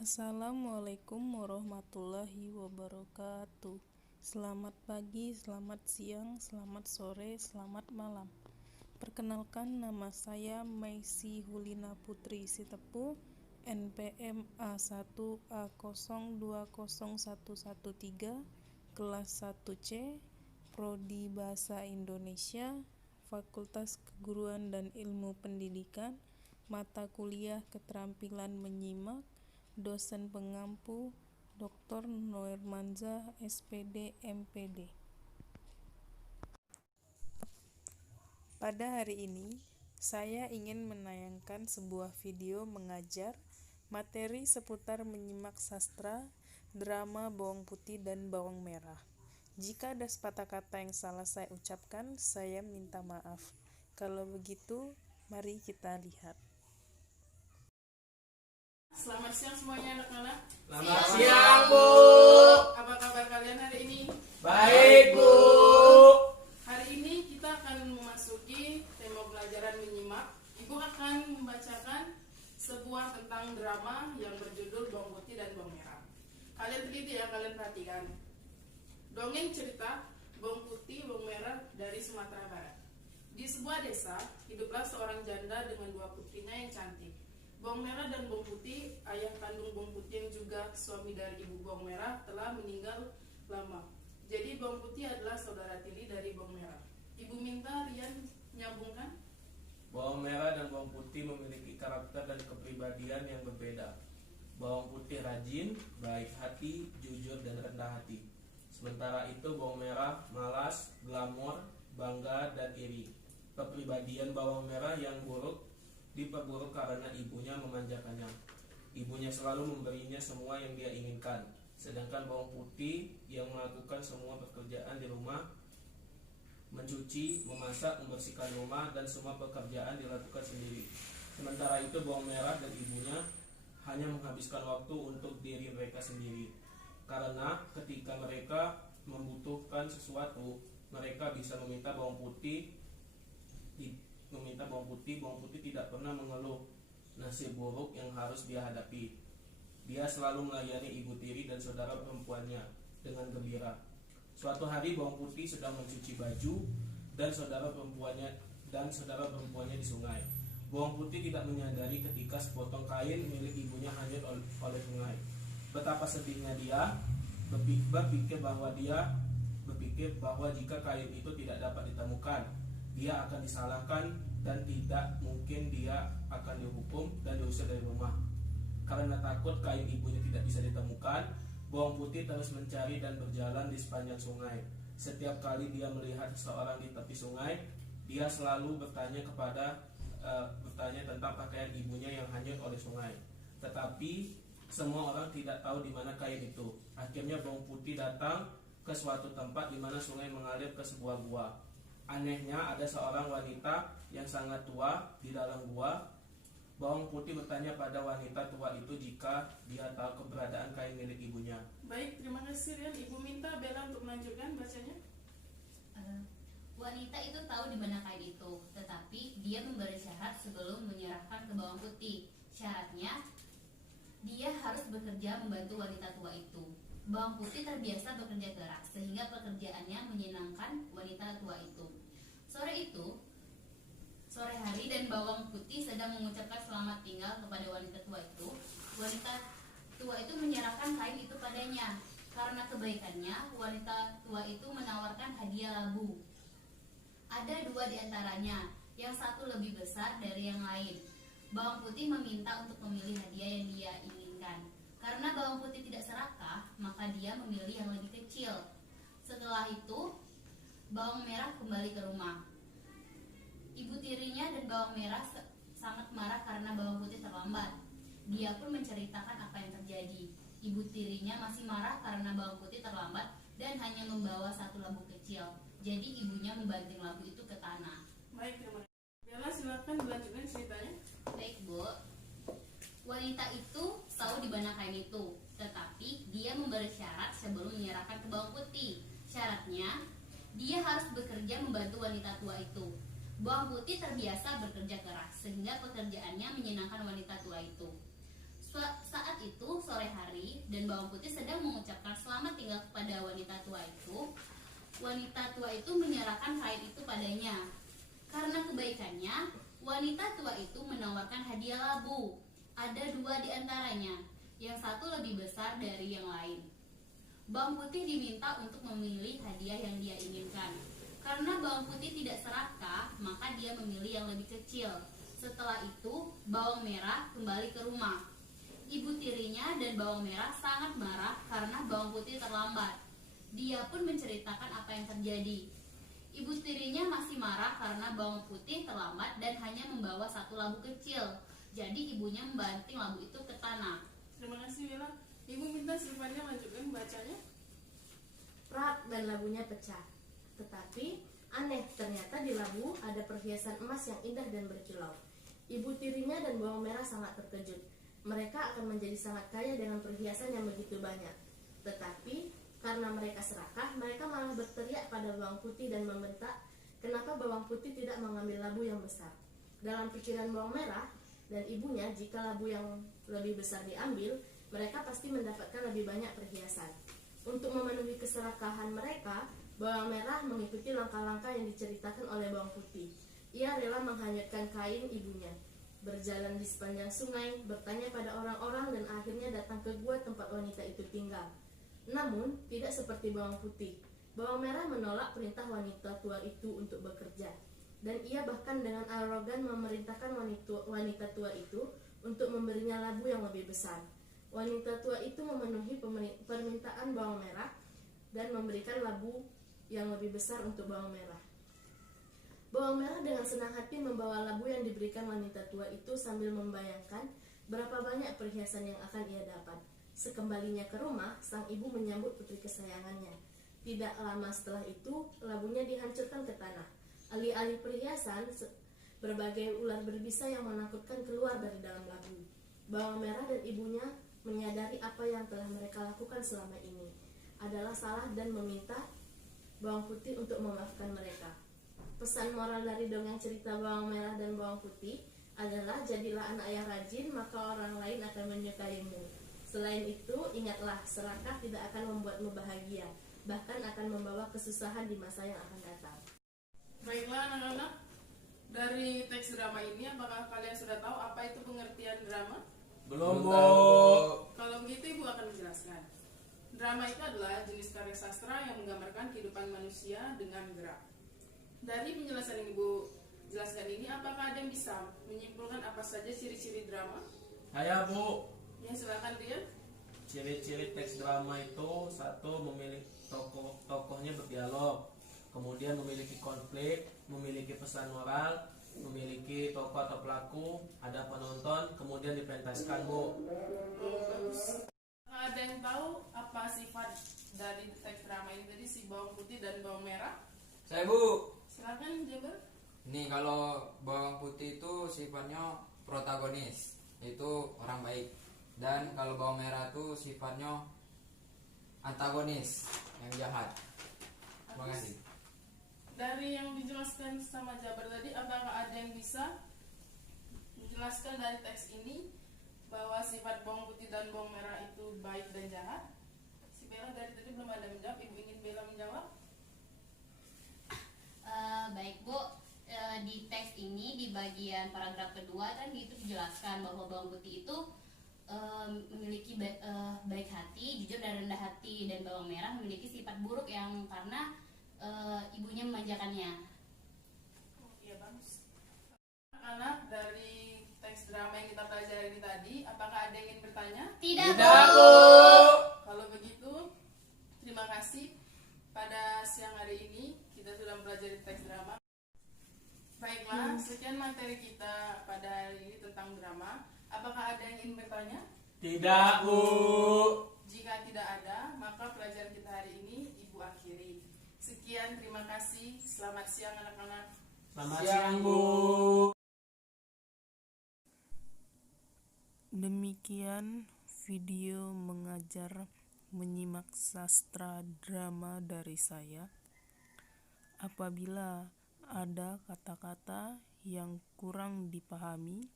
Assalamualaikum warahmatullahi wabarakatuh. Selamat pagi, selamat siang, selamat sore, selamat malam. Perkenalkan, nama saya Maisi Hulina Putri Sitepu, NPM A1A020113, kelas 1C, Prodi Bahasa Indonesia, Fakultas Keguruan dan Ilmu Pendidikan, mata kuliah Keterampilan Menyimak, dosen pengampu Dr. Noermanza, SPD, MPD. Pada hari ini, saya ingin menayangkan sebuah video mengajar materi seputar menyimak sastra, drama Bawang Putih dan Bawang Merah. Jika ada sepatah kata yang salah saya ucapkan, saya minta maaf. Kalau begitu, mari kita lihat. Selamat siang semuanya anak-anak. Selamat siang, Bu. Apa kabar kalian hari ini? Baik, Bu. Hari ini kita akan memasuki tema pelajaran menyimak. Ibu akan membacakan sebuah tentang drama yang berjudul Bawang Putih dan Bawang Merah. Kalian teliti ya, kalian perhatikan. Dongeng cerita Bawang Putih, Bawang Merah dari Sumatera Barat. Di sebuah desa, hiduplah seorang janda dengan dua putrinya yang cantik. Bawang Merah dan Bawang Putih, ayah kandung Bawang Putih yang juga suami dari ibu Bawang Merah, telah meninggal lama. Jadi Bawang Putih adalah saudara tiri dari Bawang Merah. Ibu minta Rian menyambungkan. Bawang merah dan bawang putih memiliki karakter dan kepribadian yang berbeda. Bawang putih rajin, baik hati, jujur, dan rendah hati. Sementara itu bawang merah malas, glamor, bangga, dan iri. Kepribadian bawang merah yang buruk diperburuk karena ibunya memanjakannya. Ibunya selalu memberinya semua yang dia inginkan. Sedangkan bawang putih yang melakukan semua pekerjaan di rumah, mencuci, memasak, membersihkan rumah, dan semua pekerjaan dilakukan sendiri. Sementara itu bawang merah dan ibunya hanya menghabiskan waktu untuk diri mereka sendiri. Karena ketika mereka membutuhkan sesuatu, mereka bisa meminta bawang putih. Bawang putih tidak pernah mengeluh nasib buruk yang harus dia hadapi. Dia selalu melayani ibu tiri dan saudara perempuannya dengan gembira. Suatu hari bawang putih sedang mencuci baju dan saudara perempuannya di sungai. Bawang putih tidak menyadari ketika sepotong kain milik ibunya hanyut oleh sungai. Betapa sedihnya dia berpikir bahwa jika kain itu tidak dapat ditemukan, dia akan disalahkan dan tidak mungkin dia akan dihukum dan diusir dari rumah. Karena takut kain ibunya tidak bisa ditemukan, bawang putih terus mencari dan berjalan di sepanjang sungai. Setiap kali dia melihat seseorang di tepi sungai, dia selalu bertanya tentang pakaian ibunya yang hanyut oleh sungai. Tetapi semua orang tidak tahu di mana kain itu. Akhirnya bawang putih datang ke suatu tempat di mana sungai mengalir ke sebuah gua. Anehnya ada seorang wanita yang sangat tua di dalam gua. Bawang putih bertanya pada wanita tua itu jika dia tahu keberadaan kain milik ibunya. Baik, terima kasih Rian. Ibu minta Bella untuk melanjutkan bacanya. Wanita itu tahu di mana kain itu, tetapi dia memberi syarat sebelum menyerahkan ke bawang putih. Syaratnya, dia harus bekerja membantu wanita tua itu. Bawang putih terbiasa bekerja keras, sehingga pekerjaannya menyenangkan wanita tua itu. Sore hari dan bawang putih sedang mengucapkan selamat tinggal kepada wanita tua itu. Wanita tua itu menyerahkan kain itu padanya. Karena kebaikannya, wanita tua itu menawarkan hadiah labu. Ada dua di antaranya, yang satu lebih besar dari yang lain. Bawang putih meminta untuk memilih hadiah yang dia inginkan. Karena bawang putih tidak serakah, maka dia memilih yang lebih kecil. Setelah itu, bawang merah kembali ke rumah. Ibu tirinya dan bawang merah sangat marah karena bawang putih terlambat. Dia pun menceritakan apa yang terjadi. Ibu tirinya masih marah karena bawang putih terlambat dan hanya membawa satu labu kecil. Jadi ibunya membanting labu itu ke tanah. Baik, terima kasih. Bella, silakan dilanjutkan ceritanya. Baik, Bu. Wanita itu tahu di mana kain itu, tetapi dia memberi syarat sebelum menyerahkan ke bawang putih. Syaratnya, dia harus bekerja membantu wanita tua itu. Bawang putih terbiasa bekerja keras, sehingga pekerjaannya menyenangkan wanita tua itu. Saat itu, dan bawang putih sedang mengucapkan selamat tinggal kepada wanita tua itu menyerahkan kain itu padanya. Karena kebaikannya, wanita tua itu menawarkan hadiah labu. Ada 2 di antaranya, yang satu lebih besar dari yang lain. Bawang putih diminta untuk memilih hadiah yang dia inginkan. Karena bawang putih tidak serakah, maka dia memilih yang lebih kecil. Setelah itu, bawang merah kembali ke rumah. Ibu tirinya dan bawang merah sangat marah karena bawang putih terlambat. Dia pun menceritakan apa yang terjadi. Ibu tirinya masih marah karena bawang putih terlambat dan hanya membawa 1 labu kecil. Jadi ibunya membanting labu itu ke tanah. Terima kasih Bella. Ibu minta Silvania lanjutkan bacanya. Prak dan labunya pecah. Tetapi aneh, ternyata di labu ada perhiasan emas yang indah dan berkilau. Ibu tirinya dan bawang merah sangat terkejut. Mereka akan menjadi sangat kaya dengan perhiasan yang begitu banyak. Tetapi karena mereka serakah, mereka malah berteriak pada bawang putih dan membentak, kenapa bawang putih tidak mengambil labu yang besar. Dalam pikiran bawang merah dan ibunya, jika labu yang lebih besar diambil, mereka pasti mendapatkan lebih banyak perhiasan. Untuk memenuhi keserakahan mereka, bawang merah mengikuti langkah-langkah yang diceritakan oleh bawang putih. Ia rela menghanyutkan kain ibunya, berjalan di sepanjang sungai, bertanya pada orang-orang, dan akhirnya datang ke gua tempat wanita itu tinggal. Namun, tidak seperti bawang putih. Bawang merah menolak perintah wanita tua itu untuk bekerja. Dan ia bahkan dengan arogan memerintahkan wanita tua itu untuk memberinya labu yang lebih besar. Wanita tua itu memenuhi permintaan bawang merah dan memberikan labu yang lebih besar untuk bawang merah. Bawang merah dengan senang hati membawa labu yang diberikan wanita tua itu sambil membayangkan berapa banyak perhiasan yang akan ia dapat. Sekembalinya ke rumah, sang ibu menyambut putri kesayangannya. Tidak lama setelah itu, labunya dihancurkan ke tanah. Alih-alih perhiasan, berbagai ular berbisa yang menakutkan keluar dari dalam labu. Bawang merah dan ibunya menyadari apa yang telah mereka lakukan selama ini adalah salah dan meminta bawang putih untuk memaafkan mereka. Pesan moral dari dongeng cerita bawang merah dan bawang putih adalah jadilah anak yang rajin, maka orang lain akan menyukaimu. Selain itu, ingatlah, serakah tidak akan membuatmu bahagia, bahkan akan membawa kesusahan di masa yang akan datang. Baiklah anak-anak, dari teks drama ini apakah kalian sudah tahu apa itu pengertian drama? Belum, Bu. Kalau begitu Ibu akan menjelaskan. Drama itu adalah jenis karya sastra yang menggambarkan kehidupan manusia dengan gerak. Dari penjelasan yang Ibu jelaskan ini, apakah ada yang bisa menyimpulkan apa saja ciri-ciri drama? Saya, Bu. Ya, silakan Rian. Ciri-ciri teks drama itu: 1. Memiliki tokoh-tokohnya berdialog, kemudian memiliki konflik, memiliki pesan moral, memiliki tokoh atau pelaku, ada penonton, kemudian dipentaskan, Bu. Bagus. Ada yang tahu apa sifat dari teks drama ini tadi, si bawang putih dan bawang merah? Saya, Bu. Silakan Jabar. Ini kalau bawang putih itu sifatnya protagonis, yaitu orang baik. Dan kalau bawang merah itu sifatnya antagonis, yang jahat. Terima kasih. Dari yang dijelaskan sama Jabar tadi, apakah ada yang bisa menjelaskan dari teks ini bahwa sifat bawang putih dan bawang merah itu baik dan jahat? Si Bella dari tadi belum ada menjawab. Ibu ingin Bella menjawab? Baik Bu, di teks ini di bagian paragraf kedua kan itu dijelaskan bahwa bawang putih itu memiliki baik hati, jujur dan rendah hati, dan bawang merah memiliki sifat buruk yang karena ibunya memanjakannya. Iya, bagus. Anak, dari teks drama yang kita pelajari ini tadi, apakah ada yang ingin bertanya? Tidak, Bu. Kalau begitu, terima kasih. Pada siang hari ini kita sudah mempelajari teks drama. Baiklah, sekian materi kita pada hari ini tentang drama. Apakah ada yang ingin bertanya? Tidak, Bu. Jika tidak ada, maka pelajaran kita hari ini Ibu akhiri. Sekian, terima kasih. Selamat siang anak-anak. Selamat siang, Bu. Demikian video mengajar menyimak sastra drama dari saya. Apabila ada kata-kata yang kurang dipahami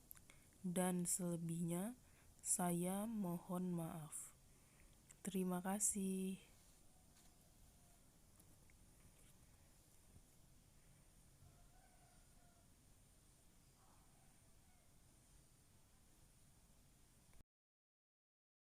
dan selebihnya, saya mohon maaf. Terima kasih.